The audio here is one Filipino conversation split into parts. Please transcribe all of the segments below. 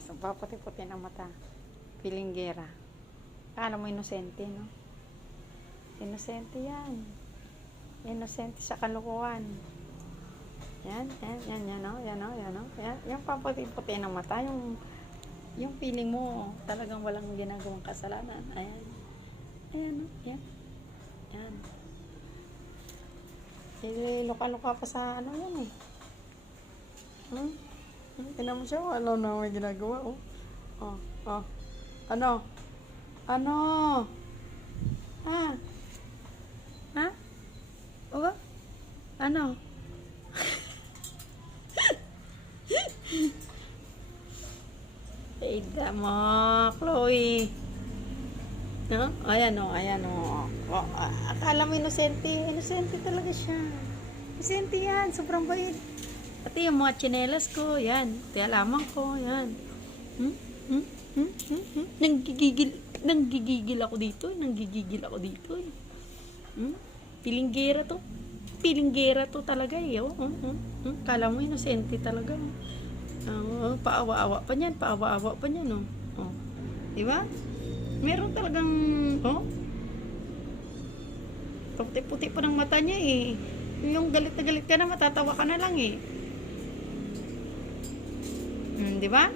Tapos paputi-puti ng mata. Pilinggera. Akala mo inosente, no? Inosente yan. Inosente sa kalukuhan. Yan, no? Yan. Yung paputi-puti ng mata, yung feeling mo, talagang walang ginagawang kasalanan. Ayan. Ayan, no? Yan. Yan. Luka-luka pa sa ano yan eh. Tinan mo siya, ano na may ginagawa, oh. Ano? Ha? Oh? Ano? Ida mo, Chloe. No? Ayan o. Oh, akala mo inosente. Inosente talaga siya. Inosente yan. Sobrang bait. Pati yung mga tsinelas ko, yan. Tialaman ko, yan. Nanggigigil ako dito. Pilinggera to. Pilinggera to talaga eh. Akala mo inosente talaga. Paawa-awa pa niyan. Oh. Diba? Meron talagang, puti-puti pa ng mata niya eh. Yung galit na galit ka na, matatawa ka na lang eh. Di ba?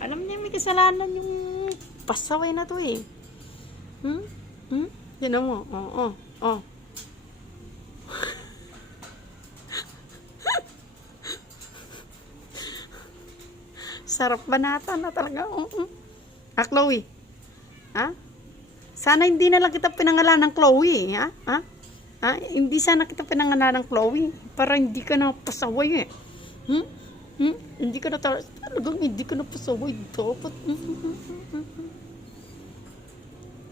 Alam niya may kasalanan yung pasaway na to eh. Yan mo. Sarap banatan na talaga. Chloe. Ha? Sana hindi na lang kita pinangalan ng Chloe, ha? Hindi sana kita pinangalan ng Chloe para hindi ka na pasaway eh. Hindi ka na talagang hindi ka na pasaway dapat.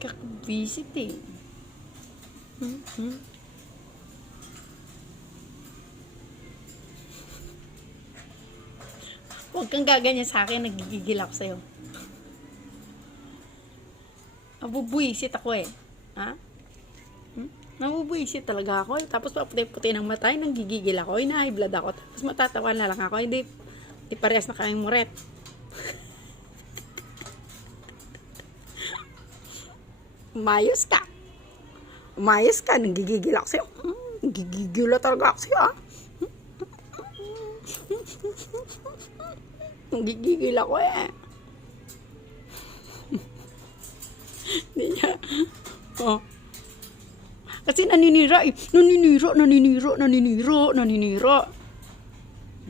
Kakabisit eh. Huwag kang gaganyan sa akin, nagigigil ako sa'yo. Nabubuisit ako eh. Ha? Nabubuisit talaga ako eh. Tapos paputi-puti ng mata, nanggigigil ako, high blood ako. Tapos matatawa na lang ako, hindi parehas na kaming muret. Umayos ka, nanggigigil ako sa'yo. Nanggigigil na talaga ako sa'yo, ha? Nanggigigil ako eh. Hindi niya. Kasi naninira eh. Naninira.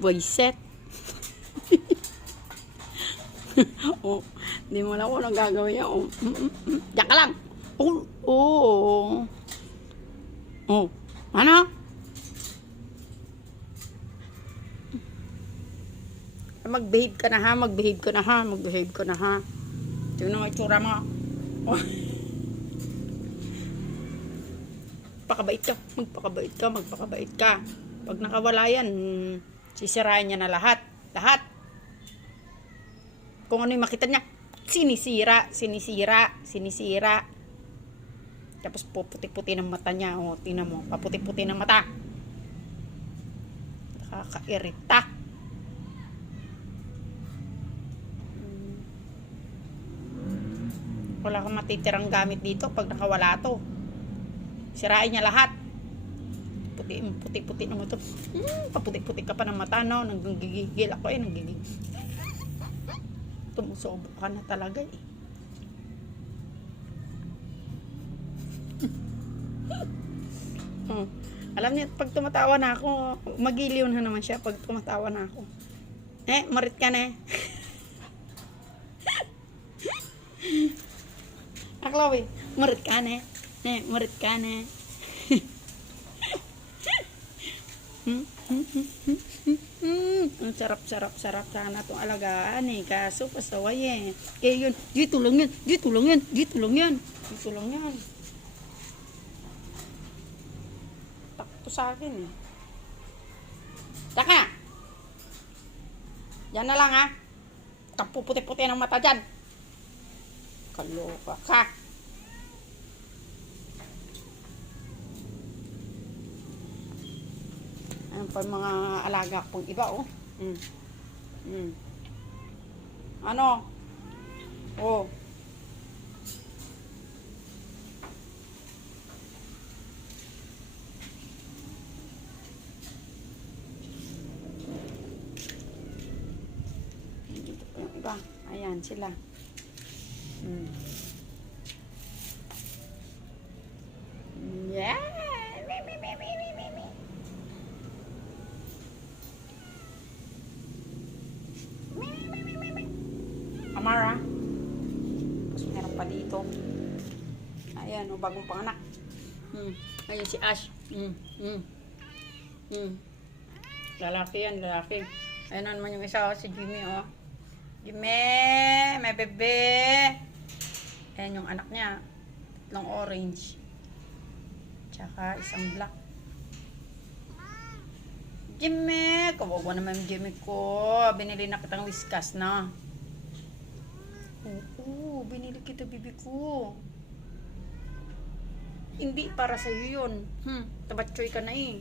Boyset. Hindi mo lang kung anong gagawin niya. Diyan ka lang. Ano? Mag-behave ka na ha. Tingnan mo itsura mo. Magpakabait ka. Pag nakawala yan, sisirain niya na lahat. Kung ano yung makita niya, sinisira. Tapos puputi-puti ng mata niya. Tingnan mo, paputi-puti ng mata. Nakakairita. Wala kang matitirang gamit dito pag nakawala to. Sirain niya lahat. Puti-puti naman to. Paputi-puti ka pa ng mata, no? Nanggigigil ako eh. Tumusobra ka na talaga eh. Alam niya, pag tumatawa na ako, magiliw na naman siya pag tumatawa na ako. Marit ka na eh. Chloe, marit ka na. Ang sarap sana itong alagaan eh. Kaso pasaway eh. Kaya yun, dito lang yan. Takto sa akin eh. Taka! Yan na lang ha. Kapuputi-puti ng mata dyan. Kaloka ka. Ayan pa mga alaga pong iba, oh. Ano? Oh. Dito pa yung iba. Ayan sila. Yeah. Amara. Tapos meron pa dito. Ayan, o bagong panganak. Ayan si Ash. Lalaki yan, lalaki. Ayan na naman yung isa, si Jimmy, oh. Jimmy, may bebe. Ayan yung anak niya. Tatlong orange. Tsaka isang black. Jimmy! Kawawa naman yung Jimmy ko. Binili na kitang whiskas na. Oo, binili kita, bibi ko. Hindi para sa'yo yun. Tabatchoy ka na eh.